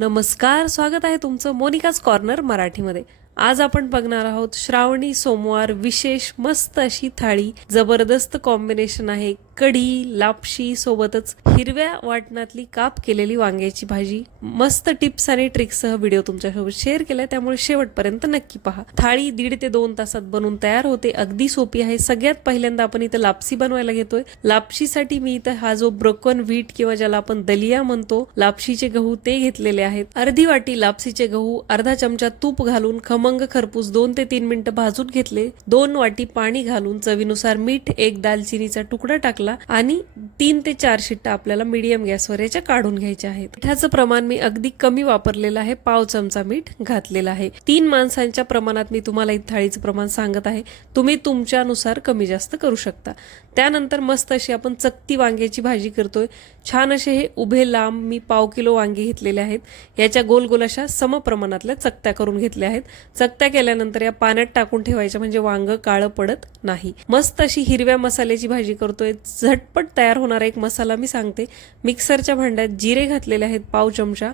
नमस्कार स्वागत आहे तुमचं मोनिकाच कॉर्नर मराठीमध्ये. आज आपण बघणार आहोत श्रावणी सोमवार विशेष मस्त अशी थाळी जबरदस्त कॉम्बिनेशन आहे. कढी लापशी सोबतच हिरव्या वाटणातली काप केलेली वांग्याची भाजी. मस्त टिप्स आणि ट्रिक्ससह व्हिडिओ तुमच्यासोबत शेअर केलाय. त्यामुळे शेवटपर्यंत नक्की पहा. थाळी दीड ते दोन तासात बनवून तयार होते. अगदी सोपी आहे. सगळ्यात पहिल्यांदा आपण इथं लापसी बनवायला घेतोय. लापशीसाठी मी इथं हा जो ब्रोकन व्हीट किंवा ज्याला आपण दलिया म्हणतो लापशीचे गहू ते घेतलेले आहेत. अर्धी वाटी लापसीचे गहू अर्धा चमचा तूप घालून खमंग खरपूस दोन ते तीन मिनिटं भाजून घेतले. दोन वाटी पाणी घालून चवीनुसार मीठ एक दालचिनीचा तुकडा टाकला. आणि तीन ते चार शिट्टा आपल्याला मीडियम गॅसवर याच्या काढून घ्यायच्या आहेत. मिठाचं प्रमाण मी अगदी कमी वापरलेलं आहे. पाव चमचा मीठ घातलेलं आहे. तीन माणसांच्या प्रमाणात मी तुम्हाला इथं थाळीचं प्रमाण सांगत आहे. तुम्ही तुमच्यानुसार कमी जास्त करू शकता. त्यानंतर मस्त अशी आपण चकती वांग्याची भाजी करतोय. छान असे हे उभे लांब मी पाव किलो वांगे घेतलेले आहेत. याच्या गोल गोल अशा समप्रमाणातल्या चकत्या करून घेतल्या आहेत. चकत्या केल्यानंतर या पाण्यात टाकून ठेवायच्या म्हणजे वांग काळं पडत नाही. मस्त अशी हिरव्या मसाल्याची भाजी करतोय. झटपट तयार होणार एक मसाला मी सांगते. मिक्सरच्या भांड्यात जिरे घातलेले आहेत पाव चमचा.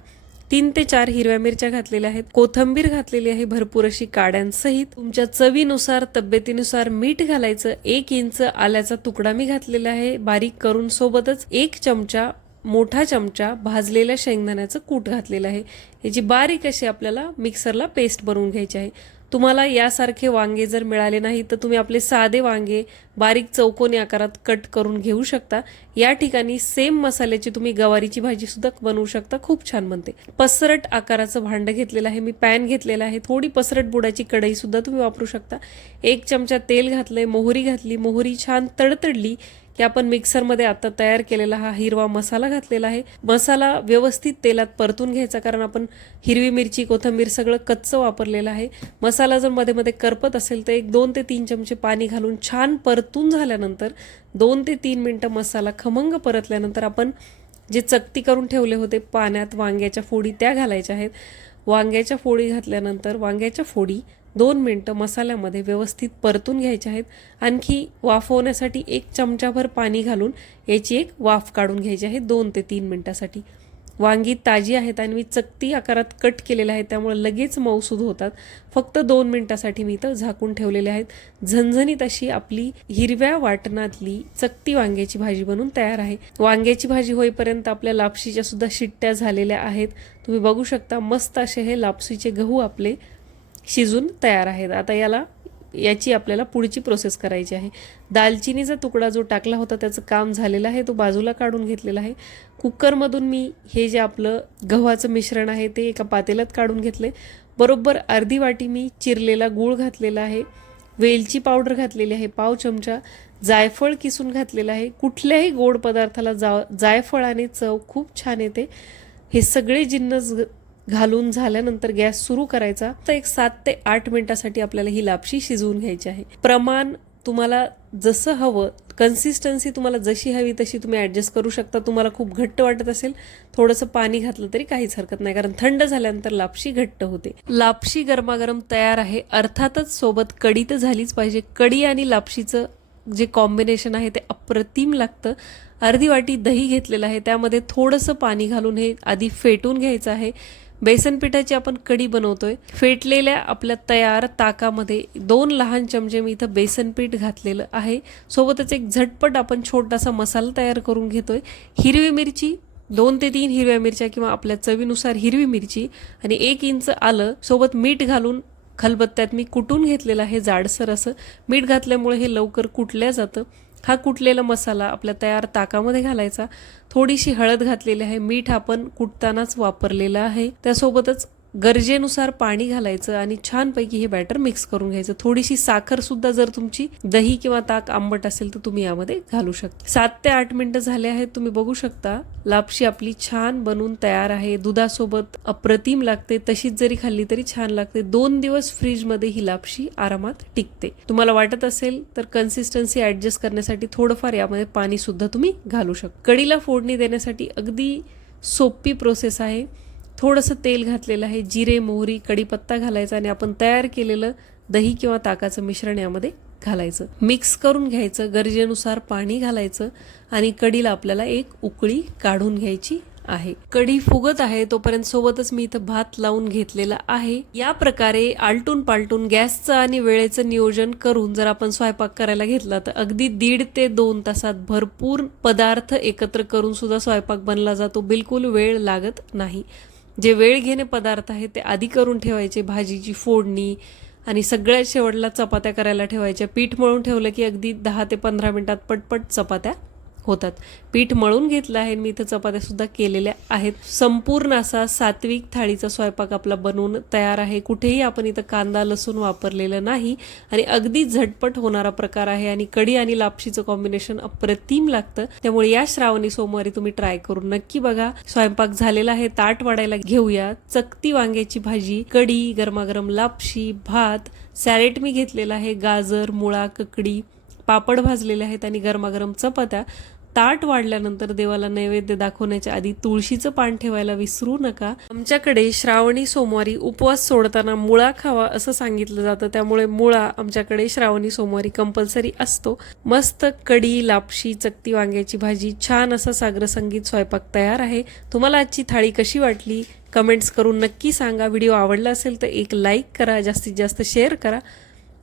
तीन ते चार हिरव्या मिरच्या घातलेल्या आहेत. कोथंबीर घातलेली आहे भरपूर अशी काड्यांसहित. तुमच्या चवीनुसार तब्येतीनुसार मीठ घालायचं एक इंच आल्याचा तुकडा मी घातलेला आहे. बारीक करून सोबतच एक चमचा मोठा चमचा भाजलेल्या शेंगदाण्याचं कूट घातलेलं आहे. याची बारीक अशी आपल्याला मिक्सरला पेस्ट बनवून घ्यायची आहे. तुम्हाला यासारखे वांगे जर मिळाले नाही तर तुम्ही आपले साधे वांगे बारीक चौकोनी आकारात कट करून घेऊ शकता. या ठिकाणी सेम मसाल्याची तुम्ही गवारीची भाजी सुद्धा बनवू शकता. खूप छान बनते. पसरट आकाराचं भांडं घेतलेलं आहे. मी पॅन घेतलेलं आहे. थोडी पसरट बुडाची कढई सुद्धा तुम्ही वापरू शकता. एक चमचा तेल घातलंय मोहरी घातली मोहरी छान तडतडली की आपण मिक्सरमध्ये आता तयार केलेला हा हिरवा मसाला घातलेला आहे. मसाला व्यवस्थित तेलात परतून घ्यायचा कारण आपण हिरवी मिरची कोथिंबीर सगळं कच्चं वापरलेलं आहे. मसाला जर मध्ये मध्ये करपत असेल तर एक दोन ते तीन चमचे पाणी घालून छान परतून झाल्यानंतर दोन ते तीन मिनटं मसाला खमंग परतल्यानंतर आपण जे चकती करून ठेवले होते पाण्यात वांग्याच्या फोडी त्या घालायच्या आहेत. वांग्याच्या फोडी घातल्यानंतर वांग्याच्या फोडी दोन मिनटं मसाल्यामध्ये व्यवस्थित परतून घ्यायचे आहेत. आणखी वाफ होण्यासाठी एक चमचाभर पाणी घालून याची एक वाफ काढून घ्यायची आहे दोन ते तीन मिनटासाठी. वांगी ताजी आहेत आणि मी चकती आकारात कट केलेल्या आहेत त्यामुळे लगेच मऊसूद होतात. फक्त दोन मिनटासाठी मी इथं झाकून ठेवलेले आहेत. झणझणीत अशी आपली हिरव्या वाटणातली चकती वांग्याची भाजी बनून तयार आहे. वांग्याची भाजी होईपर्यंत आपल्या लापशीच्या सुद्धा शिट्ट्या झालेल्या आहेत. तुम्ही बघू शकता मस्त असे हे लापशीचे गहू आपले शिजून तयार आहेत. आता याला याची आपल्याला पुढची प्रोसेस करायची आहे. दालचिनीचा तुकडा जो टाकला होता त्याचं काम झालेलं आहे. तो बाजूला काढून घेतलेला आहे. कुकरमधून मी हे जे आपलं गव्हाचं मिश्रण आहे ते एका पातेल्यात काढून घेतले. बरोबर अर्धी वाटी मी चिरलेला गूळ घातलेला आहे. वेलची पावडर घातलेली आहे पाव चमचा. जायफळ किसून घातलेलं आहे. कुठल्याही गोड पदार्थाला जा जायफळाने चव खूप छान येते. हे सगळे जिन्नस घालून झाल्यानंतर गॅस सुरू करायचा तर एक सात ते आठ मिनिटासाठी आपल्याला ही लापशी शिजवून घ्यायची आहे. प्रमाण तुम्हाला जसं हवं कन्सिस्टन्सी तुम्हाला जशी हवी तशी तुम्ही ॲडजस्ट करू शकता. तुम्हाला खूप घट्ट वाटत असेल थोडंसं पाणी घातलं तरी काहीच हरकत नाही कारण थंड झाल्यानंतर लापशी घट्ट होते. लापशी गरमागरम तयार आहे अर्थातच सोबत कडी तर झालीच पाहिजे. कडी आणि लापशीचं जे कॉम्बिनेशन आहे ते अप्रतिम लागतं. अर्धी वाटी दही घेतलेलं आहे त्यामध्ये थोडंसं पाणी घालून हे आधी फेटून घ्यायचं आहे. बेसन पिठाची आपण कढी बनवतोय. फेटलेल्या आपल्या तयार ताकामध्ये दोन लहान चमचे मी इथं बेसन पीठ घातलेलं आहे. सोबतच एक झटपट आपण छोटासा मसाला तयार करून घेतोय. हिरवी मिरची दोन ते तीन हिरव्या मिरच्या किंवा आपल्या चवीनुसार हिरवी मिरची आणि एक इंच आलं सोबत मीठ घालून खलबत्त्यात मी कुटून घेतलेलं आहे जाडसर असं. मीठ घातल्यामुळे हे लवकर कुटल्या जातं. हा कुटलेला मसाला आपल्या तयार ताकामध्ये घालायचा. थोडीशी हळद घातलेली आहे. मीठ आपण कुटतानाच वापरलेलं आहे. त्यासोबतच गरजेनुसार पाणी घालायचं आणि छानपैकी हे बॅटर मिक्स करून घ्यायचं. थोडीशी साखर सुद्धा जर तुमची दही किंवा ताक आंबट असेल तर तुम्ही यामध्ये घालू शकता. सात ते आठ मिनिटं झाले आहेत तुम्ही बघू शकता. लापशी आपली छान बनून तयार आहे. दुधासोबत अप्रतिम लागते. तशीच जरी खाल्ली तरी छान लागते. दोन दिवस फ्रीजमध्ये ही लापशी आरामात टिकते. तुम्हाला वाटत असेल तर कन्सिस्टन्सी ऍडजस्ट करण्यासाठी थोडंफार यामध्ये पाणी सुद्धा तुम्ही घालू शकता. कडीला फोडणी देण्यासाठी अगदी सोपी प्रोसेस आहे. थोडंसं तेल घातलेलं आहे जिरे मोहरी कढीपत्ता घालायचा आणि आपण तयार केलेलं दही किंवा ताकाचं मिश्रण यामध्ये घालायचं. मिक्स करून घ्यायचं गरजेनुसार पाणी घालायचं आणि कढीला आपल्याला एक उकळी काढून घ्यायची आहे. कढी फुगत आहे तोपर्यंत सोबतच मी इथं भात लावून घेतलेला आहे. या प्रकारे आलटून पालटून गॅसचं आणि वेळेचं नियोजन करून जर आपण स्वयंपाक करायला घेतला तर अगदी दीड ते दोन तासात भरपूर पदार्थ एकत्र करून सुद्धा स्वयंपाक बनला जातो. बिलकुल वेळ लागत नाही. जे वेळ घेणे पदार्थ आहेत ते आधी करून ठेवायचे भाजीची फोडणी आणि सगळ्यात शेवटला चपात्या करायला ठेवायच्या. पीठ मळून ठेवलं की अगदी दहा ते पंधरा मिनिटात पटपट चपात्या होतात. पीठ मळून घेतलं आहे. मी इथं चपात्या सुद्धा केलेल्या आहेत. संपूर्ण असा सात्विक थाळीचा स्वयंपाक आपला बनवून तयार आहे. कुठेही आपण इथं कांदा लसूण वापरलेलं नाही. आणि अगदी झटपट होणारा प्रकार आहे. आणि कढी आणि लापशीचं कॉम्बिनेशन अप्रतिम लागतं. त्यामुळे या श्रावणी सोमवारी तुम्ही ट्राय करून नक्की बघा. स्वयंपाक झालेला आहे. ताट वाढायला घेऊया. चकती वांग्याची भाजी कढी गरमागरम लापशी भात. सॅलेट मी घेतलेला आहे. गाजर मुळा ककडी. पापड भाजलेले आहेत. आणि गरमागरम चपात्या. ताट वाढल्यानंतर देवाला नैवेद्य दाखवण्याच्या आधी तुळशीचं पान ठेवायला विसरू नका. आमच्याकडे श्रावणी सोमवारी उपवास सोडताना मुळा खावा असं सांगितलं जातं. त्यामुळे मुळा आमच्याकडे श्रावणी सोमवारी कंपल्सरी असतो. मस्त कडी लापशी चकती वांग्याची भाजी छान असा सागर संगीत स्वयंपाक तयार आहे. तुम्हाला आजची थाळी कशी वाटली? कमेंट्स करून नक्की सांगा. व्हिडिओ आवडला असेल तर एक लाईक करा जास्तीत जास्त शेअर करा.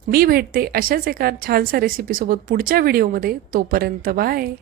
मी भेटते अशाच एका छानशा रेसिपीसोबत पुढच्या व्हिडिओमध्ये. तोपर्यंत बाय.